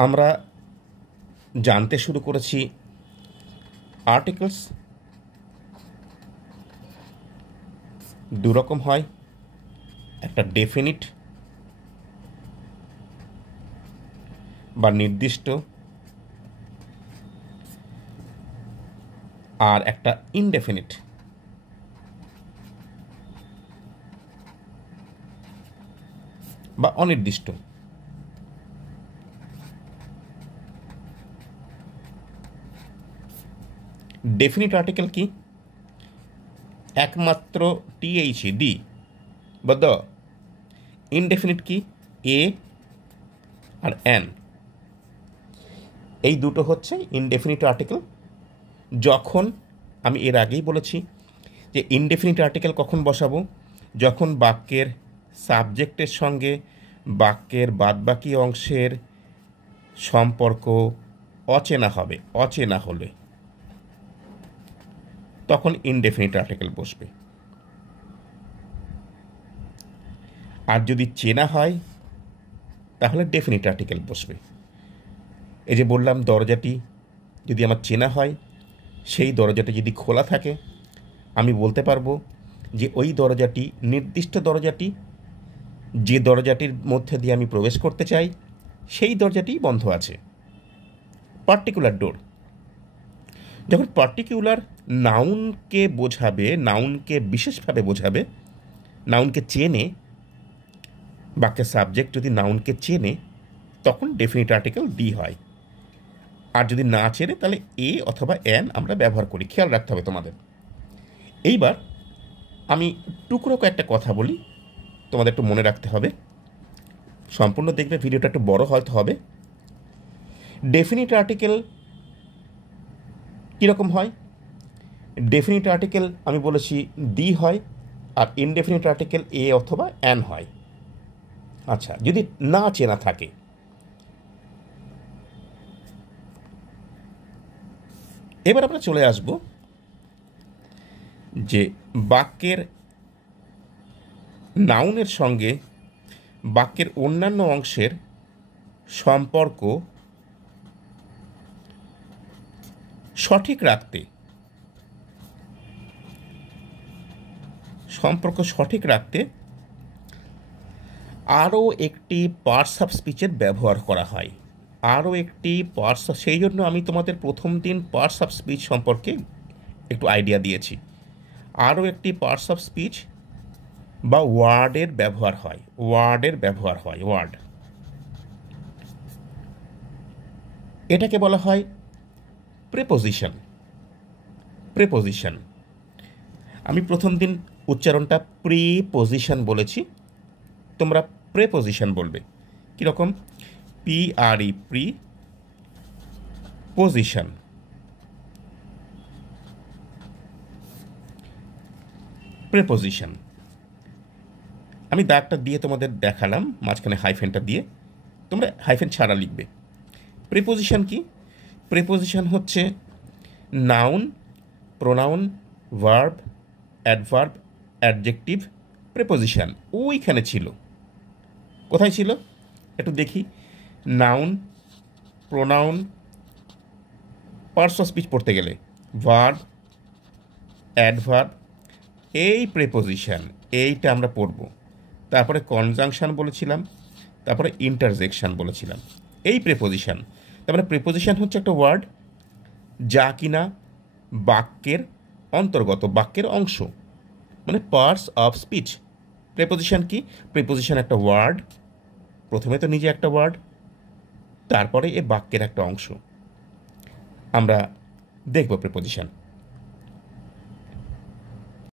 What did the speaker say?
আমরা জানতে শুরু করেছি আর্টিকেলস দুরকম হয়, একটা ডেফিনিট বা নির্দিষ্ট, আর একটা ইনডেফিনিট বা অনির্দিষ্ট। ডেফিনিট আর্টিকেল কি? একমাত্র টিএইচ দি বা দ। ইনডেফিনিট কি? এ আর এন। এই দুটো হচ্ছে ইনডেফিনিট আর্টিকেল। যখন আমি এর আগেই বলেছি যে ইনডেফিনিট আর্টিকেল কখন বসাবো, যখন বাক্যের সাবজেক্টের সঙ্গে বাক্যের বাদবাকি অংশের সম্পর্ক অচেনা হবে। অচেনা হলে তখন ইনডেফিনিট আর্টিকেল বসবে। আর যদি চেনা হয় তাহলে ডেফিনিট আর্টিকেল বসবে। এই যে বললাম, দরজাটি যদি আমার চেনা হয়, সেই দরজাটি যদি খোলা থাকে, আমি বলতে পারবো যে ওই দরজাটি নির্দিষ্ট দরজাটি, যে দরজাটির মধ্যে দিয়ে আমি প্রবেশ করতে চাই সেই দরজাটি বন্ধ আছে। পার্টিকুলার ডোর। যখন পার্টিকুলার নাউনকে বোঝাবে, নাউনকে বিশেষভাবে বোঝাবে, নাউনকে চেনে, বাক্যের সাবজেক্ট যদি নাউনকে চেনে, তখন ডেফিনিট আর্টিকেল দি হয়। আর যদি না চেনে তাহলে এ অথবা এন আমরা ব্যবহার করি। খেয়াল রাখতে হবে তোমাদের। এইবার আমি টুকরো কয়েকটা কথা বলি, তোমাদের একটু মনে রাখতে হবে। সম্পূর্ণ দেখবে, ভিডিওটা একটু বড় হয়তো হবে। ডেফিনিট আর্টিকেল কীরকম হয়? ডেফিনিট আর্টিকেল আমি বলেছি দি হয়, আর ইনডেফিনিট আর্টিকেল এ অথবা এন হয়। আচ্ছা, যদি না চেনা থাকে, এবার আমরা চলে আসব যে বাক্যের নাউনের সঙ্গে বাক্যের অন্যান্য অংশের সম্পর্ক সঠিক রাখতে আরও একটি পার্টস অফ স্পিচের ব্যবহার করা হয়। আরও একটি পার্টস, সেই জন্য আমি তোমাদের প্রথম দিন পার্টস অফ স্পিচ সম্পর্কে একটু আইডিয়া দিয়েছি। আরও একটি পার্টস অফ স্পিচ বা ওয়ার্ডের ব্যবহার হয়। ওয়ার্ড। এটাকে বলা হয় প্রেপোজিশন। আমি প্রথম দিন উচ্চারণটা প্রিপোজিশন বলেছি, তোমরা প্রেপোজিশন বলবে। কীরকম? PRE, preposition. প্রেপোজিশন আমি দাগটা দিয়ে তোমাদের দেখালাম, মাঝখানে হাইফেনটা দিয়ে, তোমরা হাইফেন ছাড়া লিখবে। প্রিপোজিশন কি? প্রিপোজিশন হচ্ছে noun, pronoun, verb, adverb, adjective, preposition ওইখানে ছিল। কোথায় ছিল একটু দেখি। Noun, pronoun, parts of speech পড়তে গেলে ভার্ব, অ্যাডভার্ব, এই প্রিপোজিশন, এইটা আমরা পড়ব। তারপরে কনজাংশন বলেছিলাম, তারপরে ইন্টারজেকশন বলেছিলাম। এই প্রিপোজিশন, তারপরে প্রিপোজিশন হচ্ছে একটা ওয়ার্ড যা কিনা বাক্যের অন্তর্গত, বাক্যের অংশ, মানে পার্টস অফ স্পিচ। প্রিপোজিশন কি? প্রিপোজিশন একটা ওয়ার্ড, প্রথমে তো নিজে একটা ওয়ার্ড, তারপরে এ বাক্যের একটা অংশ। আমরা দেখব প্রিপোজিশন।